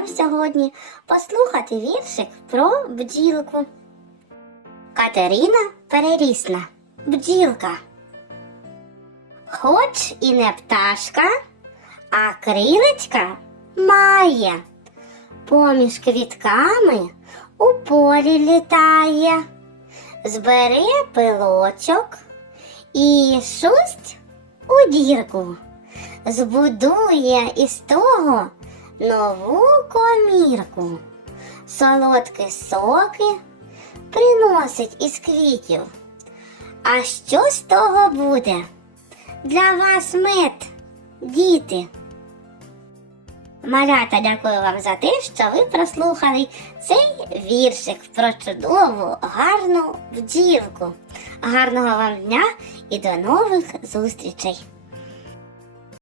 вам сьогодні послухати віршик про бджілку. Катерина Перерісна, бджілка. Хоч і не пташка, а крилечка має. Поміж квітками у полі літає, збере пилочок і шусть у дірку, збудує із того нову комірку, солодкі соки приносить із квітів. А що з того буде? Для вас мед, діти. Малята, дякую вам за те, що ви прослухали цей віршик про чудову, гарну бджілку. Гарного вам дня і до нових зустрічей!